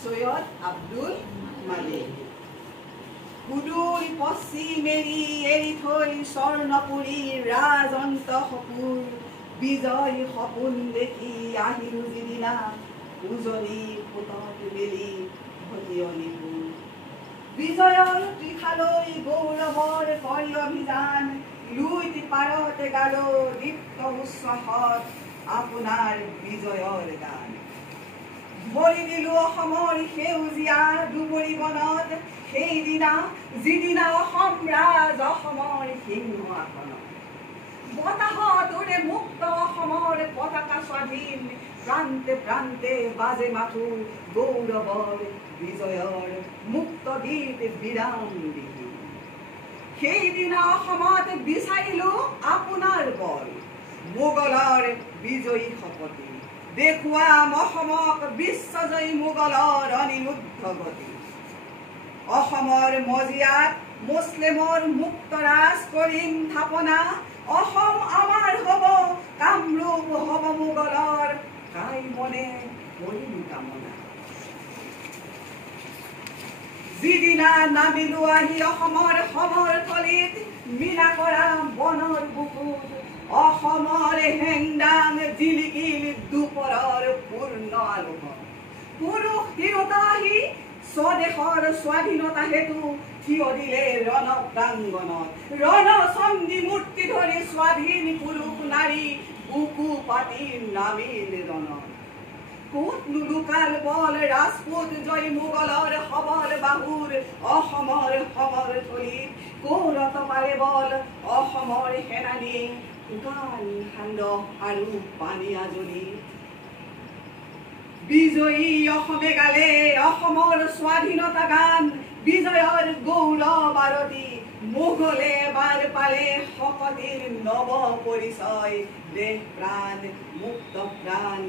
সৈয়দ আব্দুল মালিক সুদূৰ পশ্চিমেৰি এৰি থৈ স্বৰ্ণপুৰী ৰাজন্তপুৰ বিজয় সপোন দেখি আহিলো যিদিনা উজনি ফুটত মেলি ভটিয়নিপুৰ বিজয়ৰ ত্ৰিশালৈ গৌৰৱৰ কৰি অভিযান লুইত পাৰত গালো দীপ্ত উচ্ছ্বাসত আপোনাৰ বিজয়ৰ গান ভৰি দিলো অসমৰ সেউজীয়া দুবৰি বনত সেইদিনা যিদিনা অসম ৰাজ অসমৰ সিংহ আসনত বতাহত উৰে মুক্ত অসমৰ পতাকা স্বাধীন প্ৰান্তে প্ৰান্তে বাজে মাথো গৌৰৱৰ বিজয়ৰ মুক্ত গীত বিৰাম দিহি সেইদিনা অসমত বিচাৰিলো আপোনাৰ বল মোগলৰ বিজয়ী শপতি দেখুৱাম অসমক বিশ্বজয়ী মোগলৰ অনিৰুদ্ধ গতি অসমৰ মজিয়াত মুছলিমৰ মুক্ত ৰাজ কৰিম থাপনা অসম আমাৰ হ'ব কামৰূপ হ'ব মোগলৰ কাই মনে কৰিলো কামনা যিদিনা নামিলো আহি অসমৰ সমৰথলীত মীনা কৰা বনৰ বুকুত অসমৰ হেংদাং জিলিকিল দুপৰৰ পূৰ্ণ আলোকত পুৰুষ তিৰোতা আহি স্বদেশৰ স্বাধীনতা হেতু থিয় দিলে ৰণ প্ৰাংগণত ৰণচণ্ডী মূৰ্তি ধৰি স্বাধীন পুৰুষ নাৰী বুকু পাতি নামিল ৰণত ক'ত নুলুকাল বল ৰাজপুত জয় মোগলৰ সবল বাহুৰ অসমৰ সমৰথলীত কৌৰত পালে বল অসমৰ সেনানীয়ে গান সান্দহ আৰু পানী আজলি বিজয়ী অসমে গালে অসমৰ স্বাধীনতা গান বিজয়ৰ গৌৰৱ আৰতি মোগলে বাৰ পালে শপতিৰ নৱ পৰিচয় দেশ প্ৰাণ মুক্ত প্ৰাণ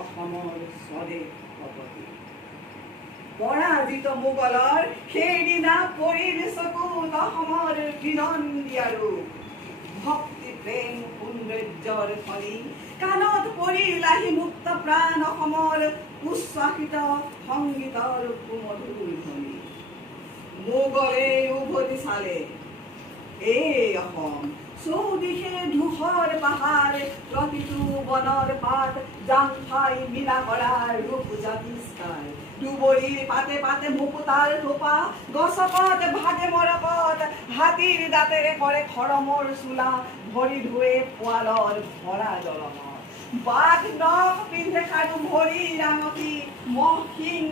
অসমৰ স্বদেশ শপতি পৰাজিত মোগলৰ সেইদিনা পৰিল চকুত অসমৰ বিনন্দী আৰু ভক্তি প্ৰেম সৌন্দৰ্যৰ খনি কাণত পৰিল আহি মুক্ত প্ৰাণ অসমৰ উচ্ছ্বাসিত সংগীতৰ সুমধুৰ ধ্বনি মোগলে উভতি চালে এই অসম চৌদিশে ধূসৰ পাহাৰ প্ৰতিটো বনৰ পাত জাং খাই মিলা কৰা ৰূপ জাতিষ্কাৰ দুবৰিৰ পাতে পাতে মুকুতাৰ থোপা গছকত ভাগে মৰকত হাতীৰ দাঁতেৰে কৰে খৰমৰ চোলা ভৰি ধুৱে পোৱালৰ ভৰা জলমত বাঘ নখ পিন্ধে খাৰু ভৰি ৰাঙতি মহ শিং